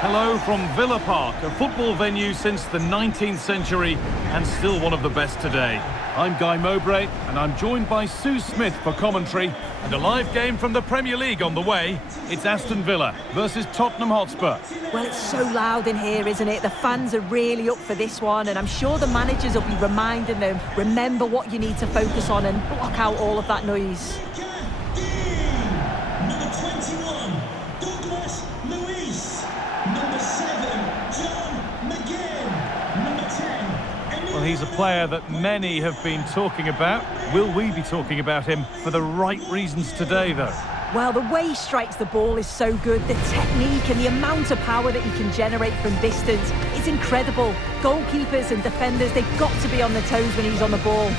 Hello from Villa Park, a football venue since the 19th century and still one of the best today. I'm Guy Mowbray and I'm joined by Sue Smith for commentary and a live game from the Premier League on the way. It's Aston Villa versus Tottenham Hotspur. Well, it's so loud in here, isn't it? The fans are really up for this one, and I'm sure the managers will be reminding them, remember what you need to focus on and block out all of that noise. Well, he's a player that many have been talking about. Will we be talking about him for the right reasons today, though? Well, the way he strikes the ball is so good. The technique and the amount of power that he can generate from distance is incredible. Goalkeepers and defenders, they've got to be on their toes when he's on the ball.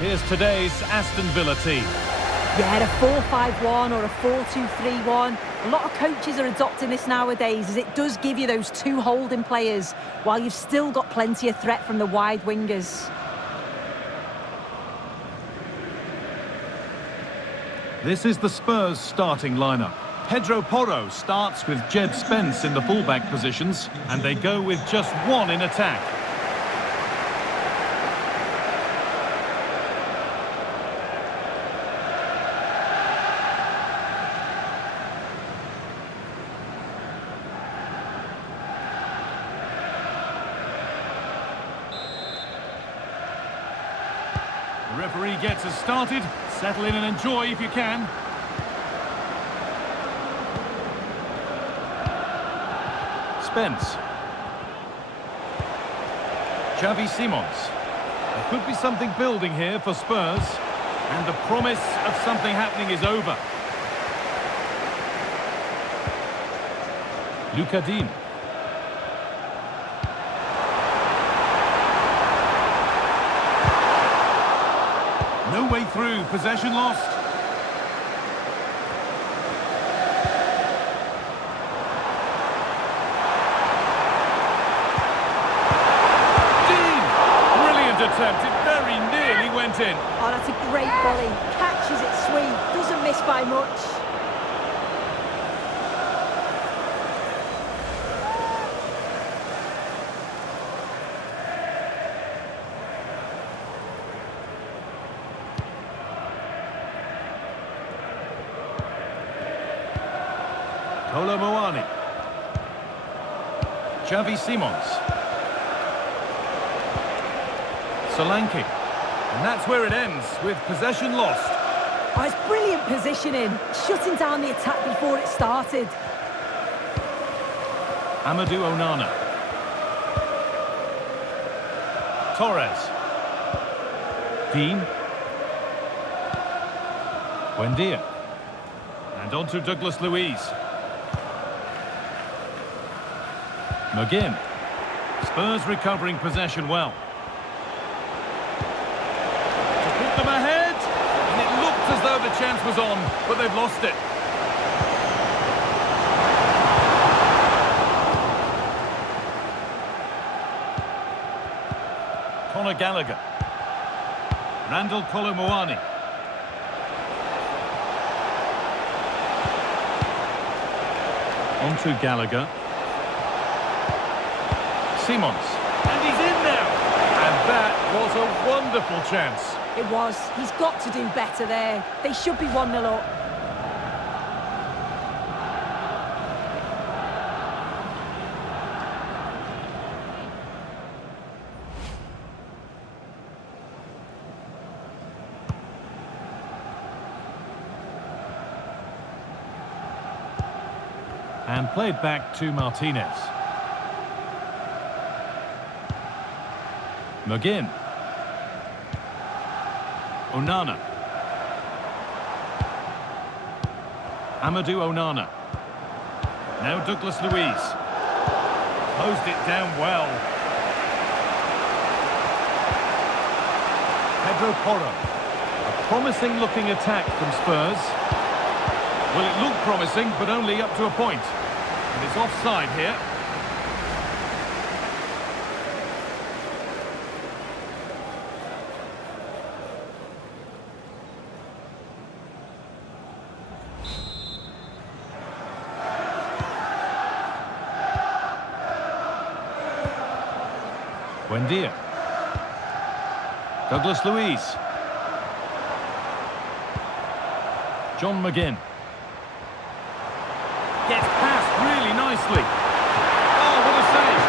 Here's today's Aston Villa team. Yeah, a 4-5-1 or a 4-2-3-1. A lot of coaches are adopting this nowadays, as it does give you those two holding players, while you've still got plenty of threat from the wide wingers. This is the Spurs starting lineup. Pedro Porro starts with Jed Spence in the fullback positions, and they go with just one in attack. The referee gets us started. Settle in and enjoy if you can. Spence. Xavi Simons. There could be something building here for Spurs. And the promise of something happening is over. Luca Dean. No way through, possession lost. Dean! Brilliant attempt, it very nearly went in. Oh, that's a great volley. Catches it sweet, doesn't miss by much. Kolo Muani. Xavi Simons. Solanke. And that's where it ends, with possession lost. Oh, it's brilliant positioning, shutting down the attack before it started. Amadou Onana. Torres. Dean. Buendia. And on to Douglas Luiz. McGinn. Spurs recovering possession well. To put them ahead, and it looked as though the chance was on, but they've lost it. Conor Gallagher. Randall Kolo Muani. On to Gallagher. Simons, and he's in now, and that was a wonderful chance. It was. He's got to do better there. They should be 1-0 up. And played back to Martinez. McGinn. Onana. Amadou Onana. Now Douglas Luiz. Closed it down well. Pedro Porro. A Promising looking attack from Spurs. Well, it looked promising, but only up to a point. And it's offside here. Buendia. Douglas Luiz. John McGinn. Gets past really nicely. Oh, what a save.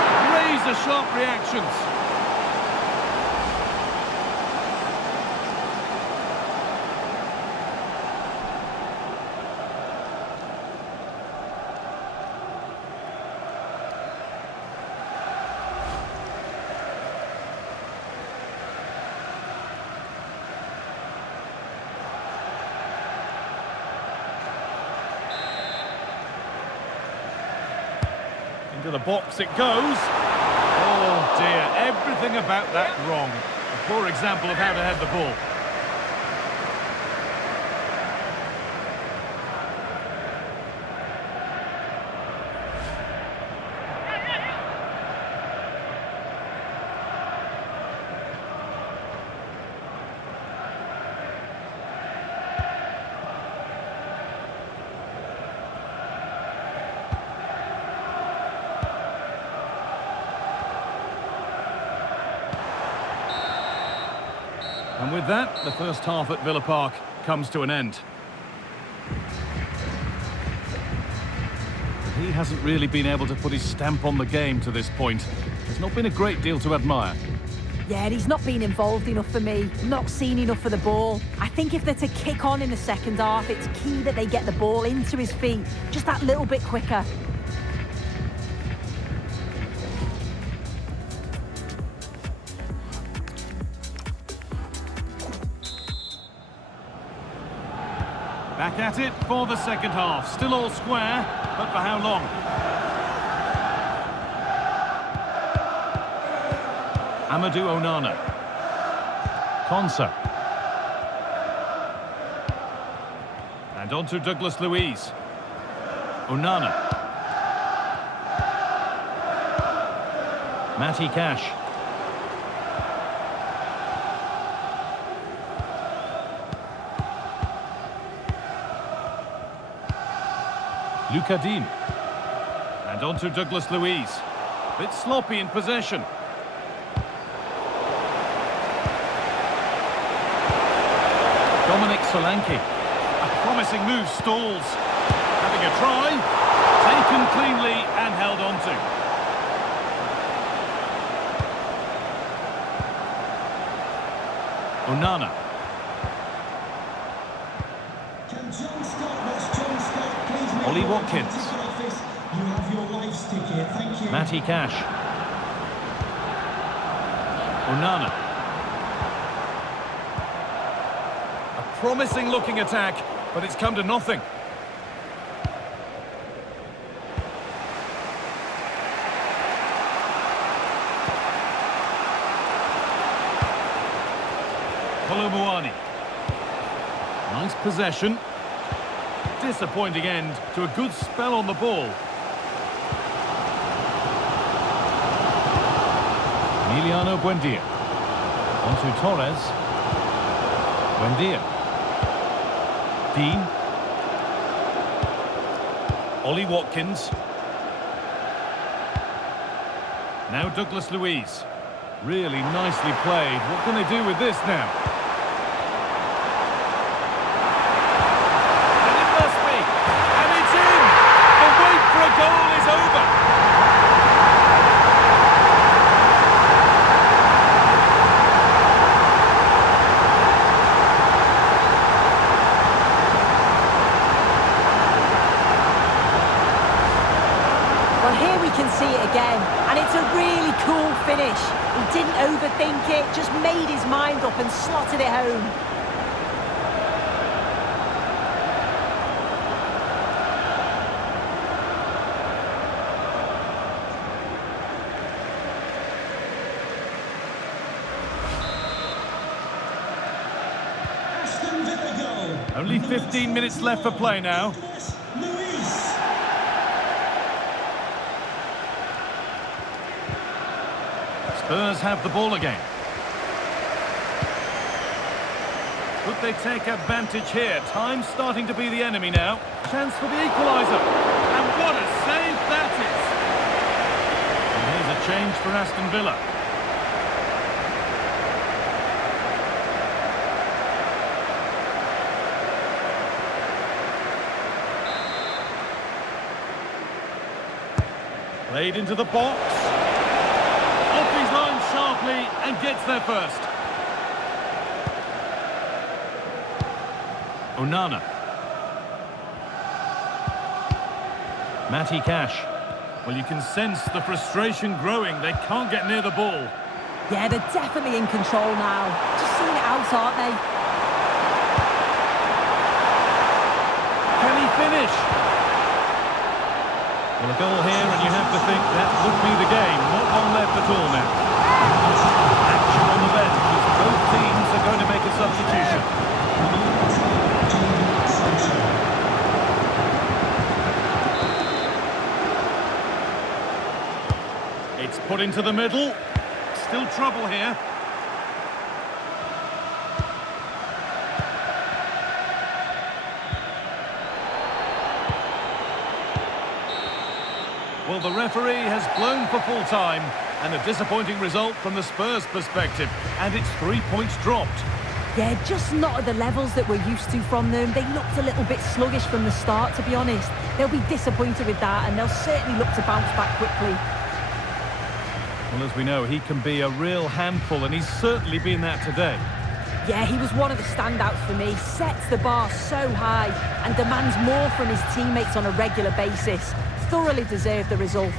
Razor-sharp reactions. Into the box it goes. Oh dear, everything about that wrong. A poor example of how to head the ball. And with that, the first half at Villa Park comes to an end. He hasn't really been able to put his stamp on the game to this point. There's not been a great deal to admire. Yeah, he's not been involved enough for me. Not seen enough for the ball. I think if they're to kick on in the second half, it's key that they get the ball into his feet just that little bit quicker. Back at it for the second half. Still all square, but for how long? Amadou Onana. Konsa. And on to Douglas Luiz. Onana. Matty Cash. Luca Dean. And on to Douglas Luiz. Bit sloppy in possession. Dominic Solanke. A promising move stalls. Having a try. Taken cleanly and held on to. Onana. Ollie Watkins. Matty Cash. Onana. A promising looking attack, but it's come to nothing. Kolomuani. Nice possession. Disappointing end to a good spell on the ball. Emiliano Buendia. On to Torres. Buendia. Dean. Ollie Watkins. Now Douglas Luiz. Really nicely played. What can they do with this now? Goal is over. Well, here we can see it again, and it's a really cool finish. He didn't overthink it, just made his mind up and slotted it home. Aston Only 15 minutes left for play now. Spurs have the ball again. Could they take advantage here? Time's starting to be the enemy now. Chance for the equaliser. And what a save that is! And here's a change for Aston Villa. Played into the box. Off his line sharply and gets there first. Onana. Matty Cash. Well, you can sense the frustration growing. They can't get near the ball. Yeah, they're definitely in control now. Just seeing it out, aren't they? Can he finish? Well, a goal here, and you have to think that would be the game. Not one left at all now. Action on the bench as both teams are going to make a substitution. It's put into the middle. Still trouble here. Well, the referee has blown for full time, and a disappointing result from the Spurs' perspective, and it's 3 points dropped. Yeah, just not at the levels that we're used to from them. They looked a little bit sluggish from the start, to be honest. They'll be disappointed with that, and they'll certainly look to bounce back quickly. Well, as we know, he can be a real handful, and he's certainly been that today. Yeah, he was one of the standouts for me. Sets the bar so high and demands more from his teammates on a regular basis. Thoroughly deserved the result.